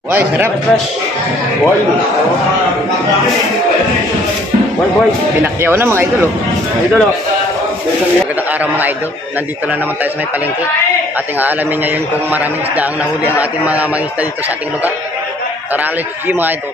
Why, sarap. Boy. Boy. Pinakyaw na mga idol, oh. Idol, oh. Magandang araw mga idol. Nandito na naman tayo sa may palengke. Ating aalamin ngayon kung maraming isda ang nahuli ang ating mga mangisda dito sa ating lugar. Tara, let's go mga idol.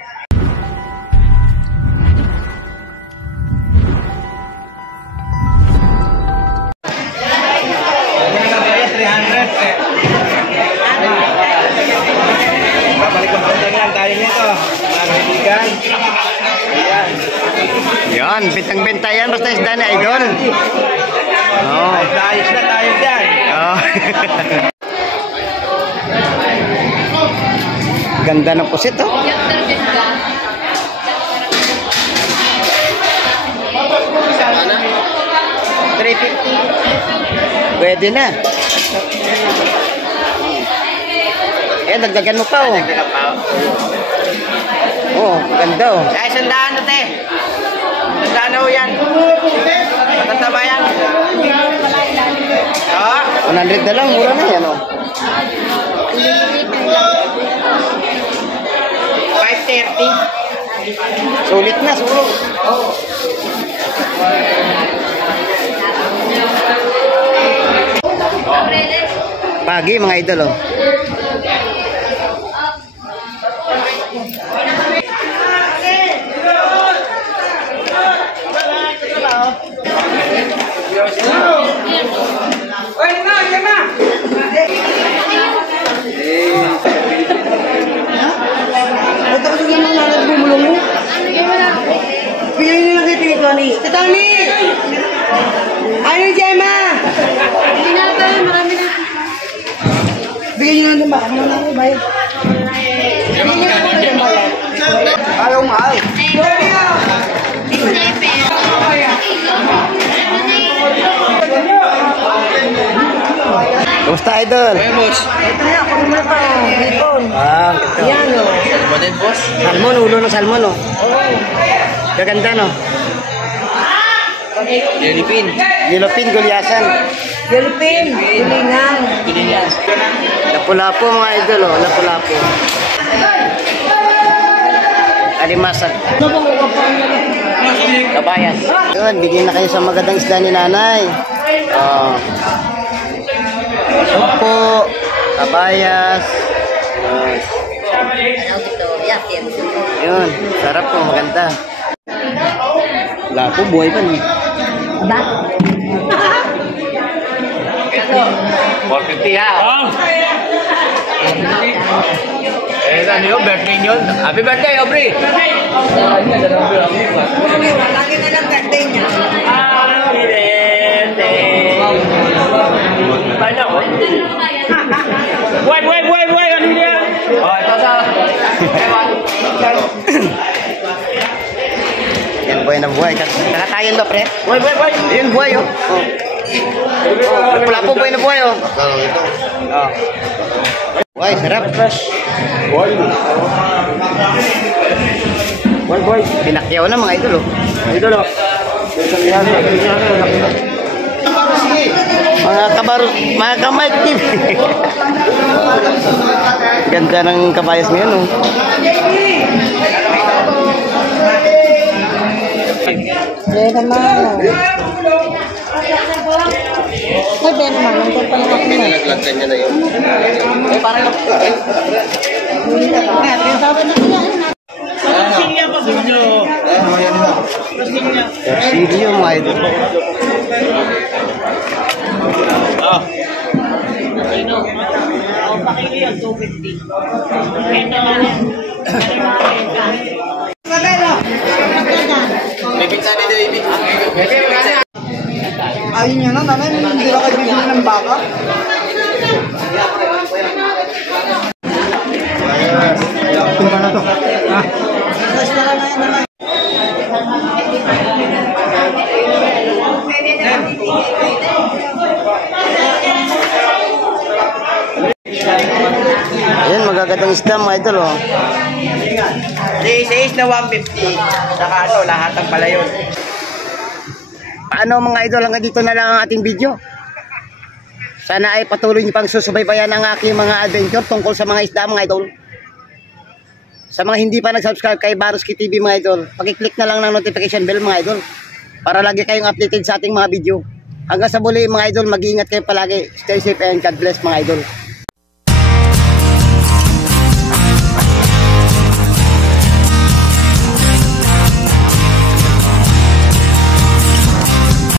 Yan, bintang-benta yan basta isda na idol. Oh. Ayos na tayo dyan. Oh. Ganda ng pusit, oh. Pwede na. Eh, dagdagan mo pa, oh. Oh, ganda, oh. Ay, sandaan na, te. Sandaan na ho yan. Matataba yan. Oo. 100 na lang, mura na yan, oh. 530. Sulit na, sulit. Pagi mga idol, oh. Tony! Ano yung Gemma? Hindi na ito, marami na. Bigyan nyo lang ba? Ano lang ko ba yun? Bigyan nyo lang ba yun? Ayaw mahal. Kumusta idol? Hey, boss. Ito na, ako naman pa. Hipon. Ah, ito. Yan o. Batin, boss. Salmon, ulo ng salmon, oh. Gaganda, no? Jellypin. Yellowfin, gulyasan. Yelupin. Hilingan. Pilihan. Lapu-lapu mga idol, oh. Lapu-lapu. Alimasag. Kabayas. Yun, bigyan na kayo sa magandang isda ni nanay. Oh. Opo. Kabayas. Yun, sarap po, maganda. Lapu, buhay pa niya. Ba? 450 ha. Eh, ano yun? Birthday yun? Happy birthday, Aubrey! Lagi na lang birthday niya. Happy birthday! Paano ko? Buhay! Ano yan? Oh, ito sa... Yan, buhay na buhay. Kakatayin ba, pre? Buhay! Yan, buhay, oh. Oh. Lapu-lapu, buhay na buhay, oh. Oh. Buhay, sarap. Boy! Pinakyaw na mga idol, oh. Idol, oh. Mga kamay TV. Ganda ng kabayas ngayon, oh. Kaya naman. Kaya naman. Nandun pa lang ako na. Naglagyan niya na yun. Eh, parang Silyo, mga idol. Ayun nyo na, naman. Hindi na kayo bibili ng baka. Tumpa na to. Ayan, magagandang isda mga idol, oh. Sa na 150. Saka ano, lahat ng pala yun. Paano mga idol, hanggang dito na lang ang ating video. Sana ay patuloy niyo pang susubaybayan ang aking mga adventure tungkol sa mga isda mga idol. Sa mga hindi pa nag-subscribe kay Baruski TV mga idol, paki-click na lang ng notification bell mga idol para lagi kayong updated sa ating mga video. Hanggang sa muli mga idol, mag-iingat kayo palagi. Stay safe and God bless mga idol.